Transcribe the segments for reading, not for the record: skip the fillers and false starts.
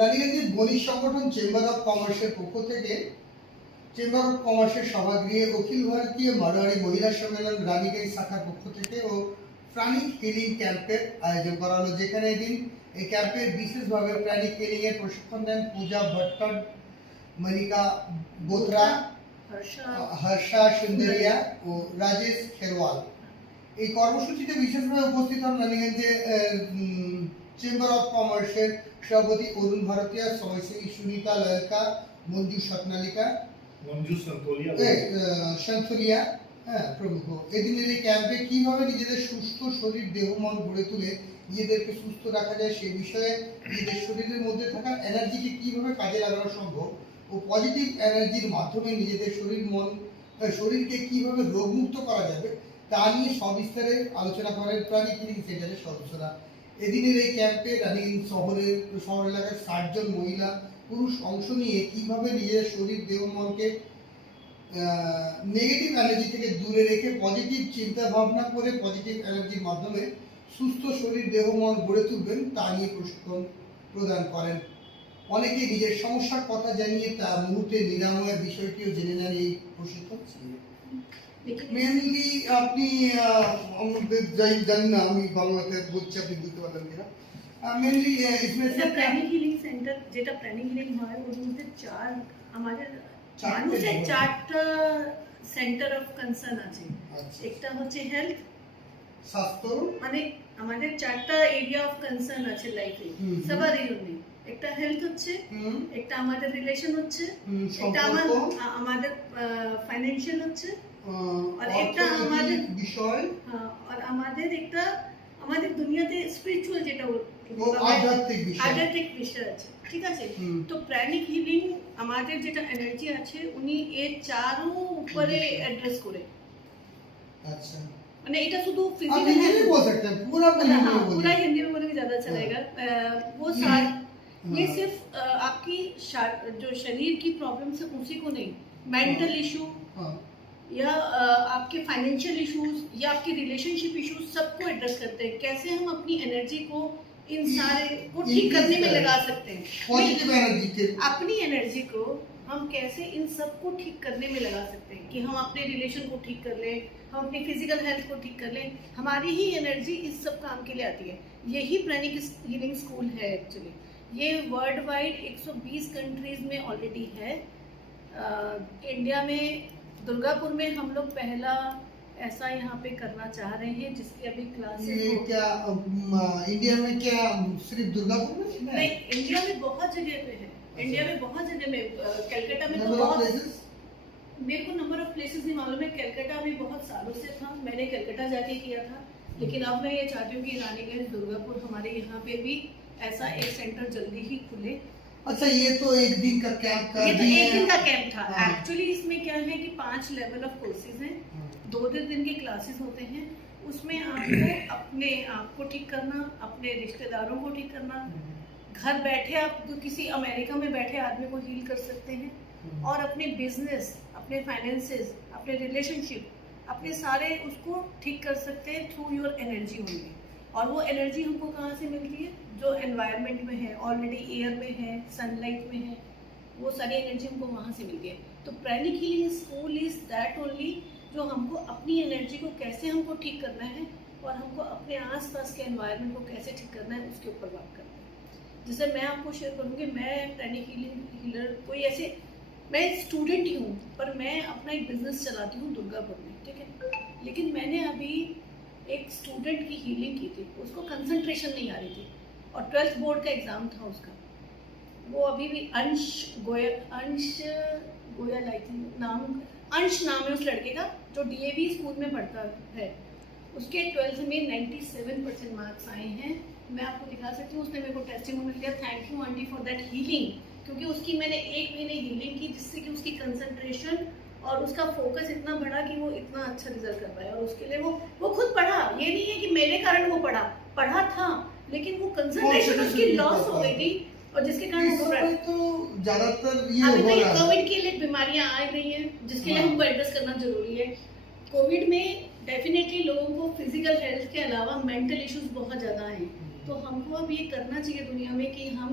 রানীগঞ্জের বণিক সংগঠন chamber of কমার্সের পক্ষ থেকে চেম্বার অফ কমার্সের সভাগৃহে অখিল ভারতীয় মারোয়ারি মহিলা সম্মেলন রানীগঞ্জ শাখার পক্ষ থেকে ও প্রাণিক হিলিং ক্যাম্পের আয়োজন করা হলো, যেখানে এদিন এই ক্যাম্পের বিশেষভাবে প্রাণিক হিলিং এর প্রশিক্ষণ দেন পূজা ভট্টন, মনিকা বোথরা, হর্ষা সুন্দরিয়া ও রাজেশ খেরওয়াল। এই কর্মসূচিতে বিশেষভাবে উপস্থিত হন রানীগঞ্জে চেম্বার অফ কমার্সের সভাপতি অরুণ ভারতীয়, সমাজসেবী সুনীতা লয়কা, মঞ্জু সতনালিকা, সন্থলিয়া প্রমুখ। এদিনের এই ক্যাম্পে কিভাবে নিজেদের সুস্থ শরীর দেহ মন গড়ে তুলে নিজেদেরকে সুস্থ রাখা যায় সেই বিষয়ে, নিজেদের শরীরের মধ্যে থাকা এনার্জিকে কিভাবে কাজে লাগানো সম্ভব ও পজিটিভ এনার্জির মাধ্যমে নিজেদের শরীরকে কিভাবে রোগমুক্ত করা যাবে তা নিয়ে সবিস্তারে আলোচনা করেন প্রাণিক হিলিং সেন্টারের সদস্যরা। এদিনের এই ক্যাম্পে রানীগঞ্জ শহর এলাকার 60 জন মহিলা পুরুষ অংশ নিয়ে কিভাবে নিজেদের শরীর দেহ মনকে নেগেটিভ এনার্জি থেকে দূরে রেখে পজিটিভ চিন্তা ভাবনা করে পজিটিভ এনার্জির মাধ্যমে সুস্থ শরীর দেহ মন গড়ে তুলবেন তা নিয়ে প্রশিক্ষণ প্রদান করেন। অনেকে নিজের সমস্যার কথা জানিয়ে তা মুহূর্তে নিরাময়ের বিষয়টিও জেনে নেন এই প্রশিক্ষণ। মেনলি আপনি আমাদের জানি না, আমি বাংলাতে বলছি, আপনি বুঝতে পারলেন কিনা। মেনলি প্রাণিক হিলিং সেন্টার, যেটা প্রাণিক হিলিং হয় ওর মধ্যে আমাদের মানুষের 4টা সেন্টার অফ কনসার্ন আছে। একটা হচ্ছে হেলথ, স্বাস্থ্য, মানে আমাদের 4টা এরিয়া অফ কনসার্ন আছে লাইফে সবার জন্য। একটা হেলথ হচ্ছে, একটা আমাদের রিলেশন হচ্ছে, একটা আমাদের ফাইন্যান্সিয়াল হচ্ছে, আর একটা আমাদের বিষয়, আর আমাদের একটা আমাদের দুনিয়াতে স্পিরিচুয়াল, যেটা আধ্যাত্মিক বিষয় আছে। ঠিক আছে, তো প্রাণিক হিলিং আমাদের যেটা এনার্জি আছে উনি এর 4 উপরে অ্যাড্রেস করে। আচ্ছা, মানে এটা শুধু फिजिकल है, बोल सकते हैं पूरा हिंदी में बोले ज्यादा चलेगा। वो सार ये सिर्फ आपकी जो शरीर की प्रॉब्लम्स है उसी को नहीं, मेंटल इशू या आपके फाइनेंशियल इश्यूज या आपके रिलेशनशिप इश्यूज सबको एड्रेस करते हैं। कैसे हम अपनी एनर्जी को इन सारे को ठीक करने में लगा सकते हैं, पॉजिटिव एनर्जी के अपनी एनर्जी को हम कैसे इन सब को ठीक करने में लगा सकते हैं कि हम अपने रिलेशन को ठीक कर लें, हम अपनी फिजिकल हेल्थ को ठीक कर लें। हमारी ही एनर्जी इस सब काम के लिए आती है। यही प्राणिक हीलिंग स्कूल है एक्चुअली। ये वर्ल्ड वाइड 120 कंट्रीज में ऑलरेडी है। इंडिया में दुर्गापुर में हम लोग पहला ऐसा यहाँ पे करना चाह रहे हैं, जिसकी अभी क्लासेस क्या इंडिया में, क्या सिर्फ दुर्गापुर में नहीं, इंडिया में बहुत जगह पे है। इंडिया में बहुत जगह में, कलकत्ता में तो बहुत, मेरे को नंबर ऑफ प्लेसेस नहीं मालूम है। कलकत्ता में बहुत सालों से था, मैंने कलकत्ता जाके किया था, लेकिन अब मैं ये चाहती हूँ कि रानीगंज दुर्गापुर हमारे यहाँ पे भी ऐसा एक सेंटर जल्दी ही खुले। अच्छा, ये तो एक दिन का कैंप था। ये तो एक दिन का कैंप था। एक्चुअली इसमें क्या है कि 5 लेवल ऑफ कोर्सेज हैं, 2 दिन के क्लासेस होते हैं। उसमें आपको अपने आप को ठीक करना, अपने रिश्तेदारों को ठीक करना, घर बैठे आप तो किसी अमेरिका में बैठे आदमी को हील कर सकते हैं, और अपने बिजनेस, अपने फाइनेंसेस, अपने रिलेशनशिप, अपने सारे उसको ठीक कर सकते हैं थ्रू योर एनर्जी ओनली। और वो एनर्जी हमको कहाँ से मिलती है? जो एनवायरनमेंट में है, ऑलरेडी एयर में है, सनलाइट में है, वो सारी एनर्जी हमको वहाँ से मिलती है। तो pranic healing school is that only, जो हमको अपनी एनर्जी को कैसे हमको ठीक करना है और हमको अपने आसपास के एनवायरनमेंट को कैसे ठीक करना है उसके ऊपर बात करते हैं। जैसे मैं आपको शेयर करूँगी, मैं प्राणिक हीलर कोई ऐसे, मैं स्टूडेंट ही हूँ, पर मैं अपना एक बिजनेस चलाती हूँ दुर्गापुर में, ठीक है। लेकिन मैंने अभी एक स्टूडेंट की हीलिंग की थी, उसको कंसंट्रेशन नहीं आ रही थी, और 12th बोर्ड का एग्ज़ाम था उसका। वो अभी भी अंश गोयल आई थिंक अंश नाम है उस लड़के का, जो DAV स्कूल में पढ़ता है। उसके 12th में 97% मार्क्स आए हैं। मैं आपको दिखा सकती हूँ, उसने मेरे को टेस्टिमोनियल दिया, thank you aunty for that healing, क्योंकि उसकी मैंने 1 महीने हीलिंग की, जिससे कि उसकी कंसंट्रेशन और उसका फोकस इतना बढ़ा कि वो इतना अच्छा रिजल्ट कर पाया। और उसके लिए वो खुद पढ़ा, ये नहीं है कि मेरे कारण वो पढ़ा था, लेकिन वो कंसंट्रेशन उसकी लॉस हो गई थी, और जिसके कारण तो ज्यादातर ये अभी तो कोविड के लिए बीमारियां आ रही हैं, जिसके लिए हमको एड्रेस करना जरूरी है। कोविड में डेफिनेटली लोगों को फिजिकल हेल्थ के अलावा मेंटल इश्यूज बहुत ज़्यादा हैं। तो हमको अब ये करना चाहिए दुनिया में कि हम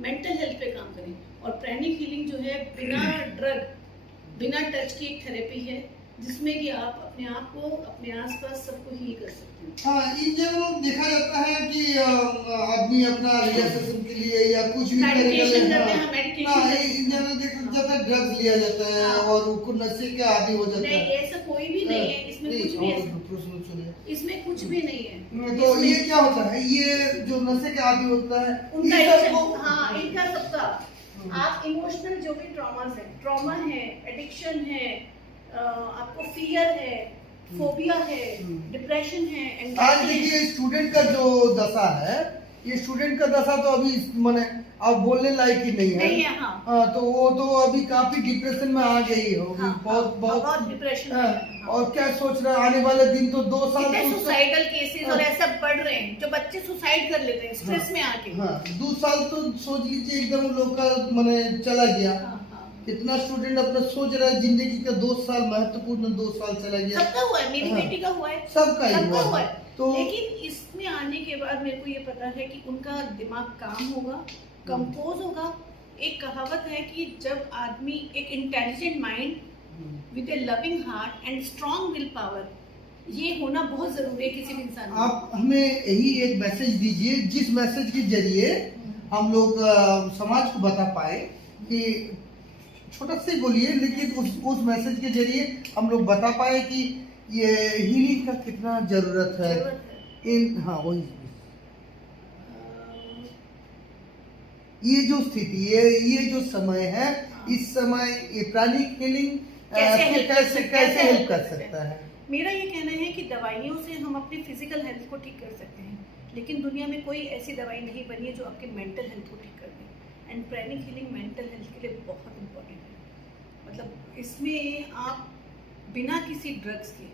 मेंटल हेल्थ पे काम करें। और प्राणिक हीलिंग जो है बिना ड्रग, बिना टच की एक थेरेपी है, जिसमें कि आप अपने आप को, अपने आसपास सबको हील कर सकते हैं। हाँ, इन जगहों देखा जाता है कि आदमी अपना रिलैक्सेशन के लिए या कुछ भी करने के लिए, मेडिटेशन करते हाँ, हैं, मेडिटेशन इन जगहों देखा जाता है ड्रग्स लिया जाता है हाँ। और उनको नशे के आदी हो जाता नहीं, है। ऐसा कोई भी नहीं है, इसमें कुछ भी इसमें कुछ भी नहीं है। तो ये क्या होता है, ये जो नशे के आदी होता है उनका ये एडिक्शन, सबको, हाँ, इनका सबका आप इमोशनल जो भी ट्रॉमा है, एडिक्शन है, आपको फियर है, फोबिया है, डिप्रेशन है, आज देखिए स्टूडेंट का जो दशा है, ये स्टूडेंट का दशा तो अभी माने अब बोलने लायक ही नहीं है। नहीं है, हाँ। तो वो तो अभी काफी डिप्रेशन में आ गई होगी। हाँ, बहुत डिप्रेशन में है। और क्या सोच रहा है आने वाले दिन तो 2 साल कितने तो सुसाइडल केसेस और ऐसा बढ़ रहे हैं, जो बच्चे सुसाइड कर लेते हैं स्ट्रेस में आके। हाँ, 2 साल तो सोच लीजिए एकदम लोग का माने चला गया। कितना स्टूडेंट अपना सोच रहा है जिंदगी का 2 साल महत्वपूर्ण 2 साल चला गया। सबका हुआ है, मेरी बेटी का हुआ है, सबका ही हुआ है। तो लेकिन इसमें आने के बाद मेरे को ये पता है कि उनका दिमाग काम होगा, कंपोज होगा। एक कहावत है कि जब आदमी एक intelligent mind with A loving heart and strong will power, ये होना बहुत जरूरी है किसी भी इंसान में। आप हमें यही एक मैसेज दीजिए जिस मैसेज के जरिए हम लोग समाज को बता पाए कि, छोटा से ही बोलिए लेकिन उस मैसेज के जरिए हम लोग बता पाए कि ये हीलिंग का कितना जरूरत है। इन हाँ वही ये जो स्थिति है, ये जो समय है, इस समय ये प्राणिक हीलिंग कैसे हेल्प कर सकता है। मेरा ये कहना है कि दवाइयों से हम अपनी फिजिकल हेल्थ को ठीक कर सकते हैं, लेकिन दुनिया में कोई ऐसी दवाई नहीं बनी है जो आपके मेंटल हेल्थ को ठीक कर दे। And pranic healing mental health के लिए बहुत इंपॉर्टेंट है। मतलब इसमें आप बिना किसी ड्रग्स के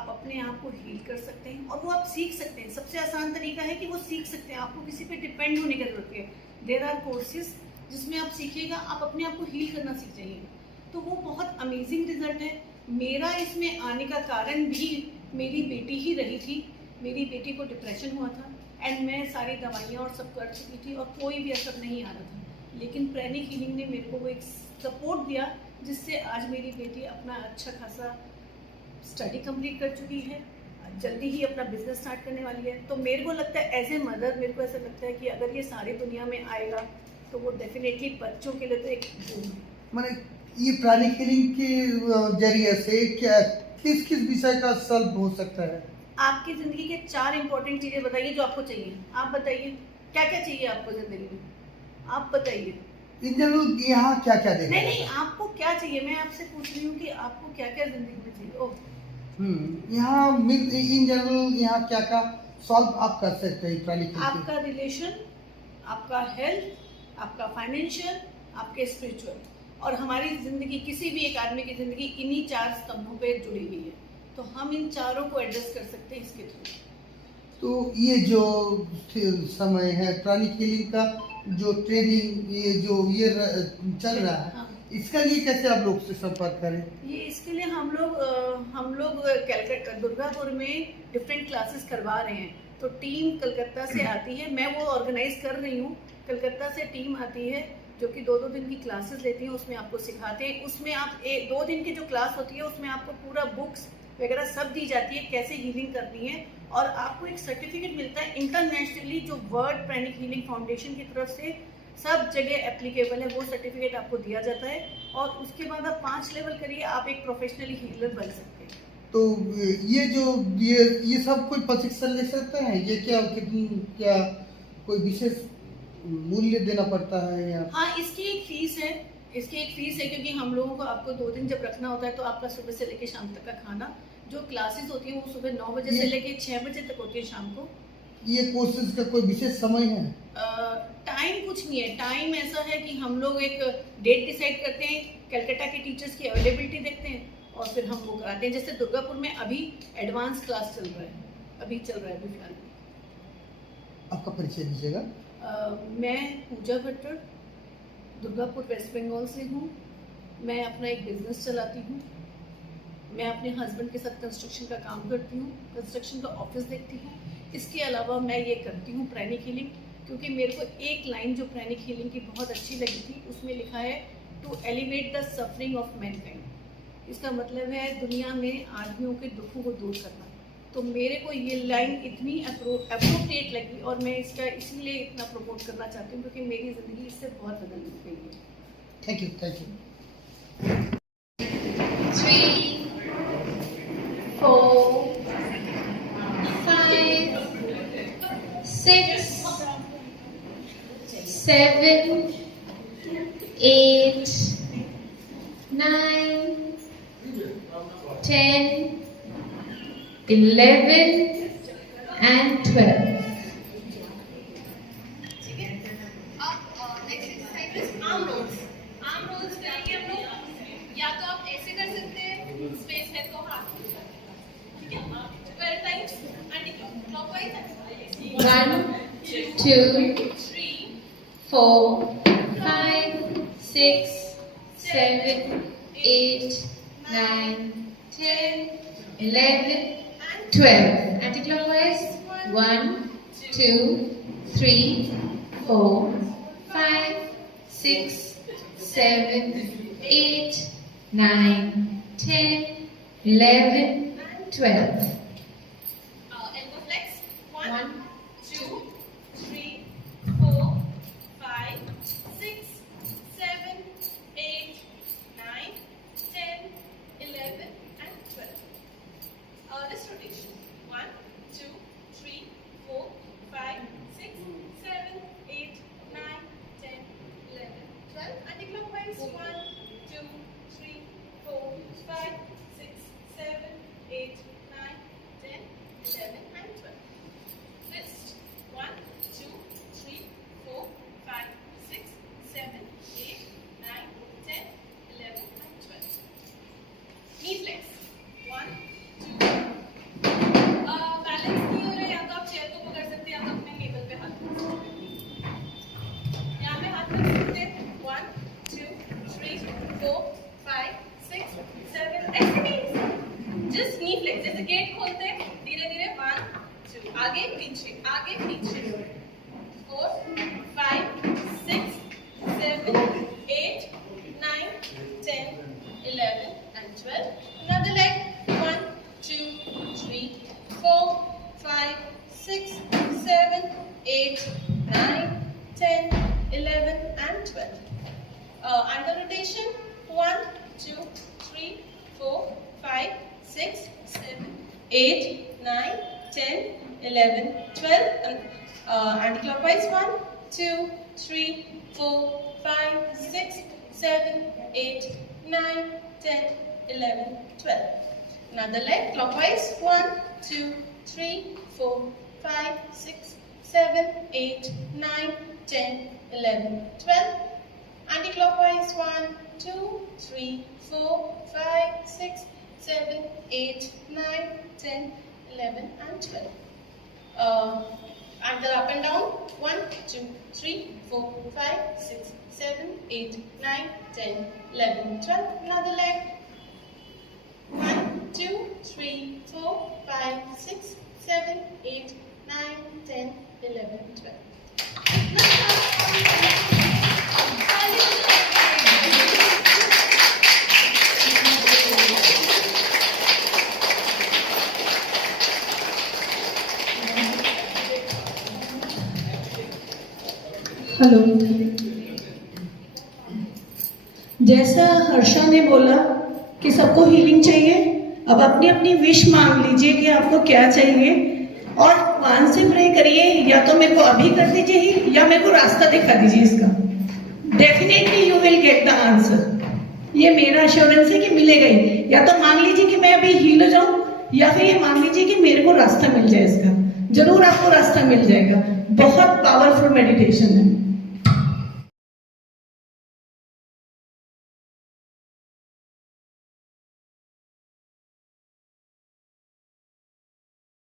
आप अपने आप को हील कर सकते हैं, और वो आप सीख सकते हैं। सबसे आसान तरीका है कि वो सीख सकते हैं, आपको किसी पे डिपेंड होने की जरूरत है। देयर आर कोर्सेज जिसमें आप सीखिएगा, आप अपने आप को हील करना सीख जाइएगा, तो वो बहुत अमेजिंग रिजल्ट है। मेरा इसमें आने का कारण भी मेरी बेटी ही रही थी। मेरी बेटी को डिप्रेशन हुआ था एंड मैं सारी दवाइयाँ और सब कर चुकी थी और कोई भी असर नहीं आ रहा था, लेकिन प्राणिक हीलिंग ने मेरे को वो एक सपोर्ट दिया, जिससे आज मेरी बेटी अपना अच्छा खासा स्टडी कंप्लीट कर चुकी है, जल्दी ही अपना बिजनेस स्टार्ट करने वाली है। तो मेरे को लगता है एज ए मदर, मेरे को ऐसा लगता है कि अगर ये सारी दुनिया में आएगा तो वो डेफिनेटली बच्चों के लिए तो एक बूम है। माने ये प्राणिक हीलिंग के जरिए से क्या किस किस विषय का सॉल्व हो सकता है। आपकी जिंदगी के 4 इंपॉर्टेंट चीजें बताइए जो आपको चाहिए। आप बताइए क्या क्या चाहिए आपको जिंदगी में, आप बताइए। इन जनरल यहाँ क्या क्या देखा नहीं, आपको क्या चाहिए, मैं आपसे पूछ रही हूँ कि आपको क्या क्या जिंदगी में चाहिए। ओह, यहाँ इन जनरल यहाँ क्या क्या सॉल्व आप कर सकते हैं प्राणिक हीलिंग। आपका रिलेशन, आपका हेल्थ, आपका फाइनेंशियल, आपके स्पिरिचुअल, और हमारी जिंदगी, किसी भी एक आदमी की जिंदगी इन्हीं 4 स्तंभों पे जुड़ी हुई है, तो हम इन चारों को एड्रेस कर सकते हैं इसके थ्रू। तो ये जो समय है प्राणिक हीलिंग का जो ट्रेनिंग ये चल रहा है, हाँ। इसका लिए कैसे आप लोग से संपर्क करें। ये इसके लिए हम लोग कलकत्ता दुर्गापुर में डिफरेंट क्लासेस करवा रहे हैं, तो टीम कलकत्ता से आती है, मैं वो ऑर्गेनाइज कर रही हूँ। कलकत्ता से टीम आती है जो कि 2-2 दिन की क्लासेस लेती है, उसमें आपको सिखाते हैं। उसमें आप 2 दिन की जो क्लास होती है उसमें आपको पूरा बुक्स वगैरह सब दी जाती है, कैसे हीलिंग करनी है, और आपको एक सर्टिफिकेट मिलता है इंटरनेशनली, जो वर्ल्ड प्राणिक हीलिंग फाउंडेशन की तरफ से सब जगह एप्लीकेबल है, वो सर्टिफिकेट आपको दिया जाता है, और उसके बाद आप 5 लेवल करिए, आप एक प्रोफेशनली हीलर बन सकते हैं। तो ये जो ये सब कोई प्रशिक्षण ले सकते हैं, ये क्या कोई विशेष मूल्य देना पड़ता है या? हाँ, इसकी एक फीस है, क्योंकि हम लोगों को आपको 2 दिन जब रखना होता है, तो आपका सुबह से लेकर शाम तक का खाना, जो क्लासेस होती है वो सुबह 9 बजे से लेकर 6 बजे तक होती है शाम को। ये कोर्सेज का कोई विशेष समय है? टाइम कुछ नहीं है, टाइम ऐसा है कि हम लोग एक डेट डिसाइड करते हैं, कलकत्ता के टीचर्स की अवेलेबिलिटी देखते हैं और फिर हम वो कराते हैं। जैसे दुर्गापुर में अभी एडवांस क्लास चल रहा है, अभी फिलहाल। आपका परिचय दीजिएगा। मैं पूजा भट्टर, दुर्गापुर वेस्ट बंगाल से हूँ। मैं अपना एक बिजनेस चलाती हूँ। मैं अपने हस्बैंड के साथ कंस्ट्रक्शन का काम करती हूँ, कंस्ट्रक्शन का ऑफिस देखती हूँ। इसके अलावा मैं ये करती हूँ प्राणिक हीलिंग, क्योंकि मेरे को एक लाइन जो प्राणिक हीलिंग की बहुत अच्छी लगी थी, उसमें लिखा है to elevate the suffering of mankind. इसका मतलब है दुनिया में आदमियों के दुखों को दूर करना। तो मेरे को ये लाइन इतनी अप्रोप्रिएट लगी और मैं इसका इसीलिए इतना प्रमोट करना चाहती हूँ क्योंकि मेरी ज़िंदगी इससे बहुत बदल गई है। Thank you. 3, 4, 5, 6, 7, 8, 9, 10, 11 and 12. Next exercise is arm rolls. Arm rolls करेंगे हम लोग, या तो आप ऐसे कर सकते हैं, स्पेस है तो हाथ, ठीक है, 12 times anti clockwise. 1, 2, 4, 5, 6, 7, 8, 9, 10, 11, 12. Anti-clockwise. 1, 2, 3, 4, 5, 6, 7, 8, 9, 10, 11, 12. Elbow flex. 1, 1, 2, 3, 4, 5, 6, 7, 8, 9, 10, 11 and 12. This rotation. 1, 2, 3, 4, 5, 6, 7, 8, 9, 10, 11, 12. Anti-clockwise. 1, 2, 3, 4, 5, 6, 7, 8, 9, 10, 11 and 12. Twist. 1, 2, 3, 4, 5, 6, 7, 8, 9, 10, 11 and 12. Knee flex. 1, 2. Balance नहीं हो रहा है, या तो आप चेयर को पकड़ सकते हैं या तो अपने टेबल पे हाथ रख सकते हैं। यहाँ पे हाथ रख सकते हैं। 1, 2, 3, 4, 5, 6, 7, ऐसे जस्ट नी फ्लेक्स, जैसे गेट खोलते हैं धीरे धीरे। 1, 2, आगे पीछे, आगे पीछे। 4, 5, 6, 7, 8, 9, 10, 11 and 12. Another leg. 1, 2, 3, 4, 5, 6, 7, 8, 9, 10, 11 and 12. Under rotation. 1, 2, 3, 4, 5, 6, 7, 8, 9, 10, 11, 12. Anti-clockwise. 1, 2, 3, 4, 5, 6, 7, 8, 9, 10, 11, 12. Another leg. Clockwise. 1, 2, 3, 4, 5, 6, 7, 8, 9, 10, 11, 12. Anti-clockwise. 1, 2, 3, 4, 5, 6, 7, 8, 9, 10, 11 and 12. And the up and down. 1, 2, 3, 4, 5, 6, 7, 8, 9, 10, 11, 12. Another leg. 1, 2, 3, 4, 5, 6, 7, 8, 9, 10, 11, 12. Hello, जैसा हर्षा ने बोला कि सबको हीलिंग चाहिए, अब अपनी अपनी विश मांग लीजिए कि आपको क्या चाहिए और भगवान से प्रे करिए, या तो मेरे को अभी कर दीजिए हील या मेरे को रास्ता दिखा दीजिए इसका। Definitely you will get the answer. ये मेरा अश्योरेंस है कि मिलेगा ही। या तो मांग लीजिए कि मैं अभी हील हो जाऊं, या फिर ये मांग लीजिए कि मेरे को रास्ता मिल जाए इसका। जरूर आपको रास्ता मिल जाएगा। बहुत पावरफुल मेडिटेशन है।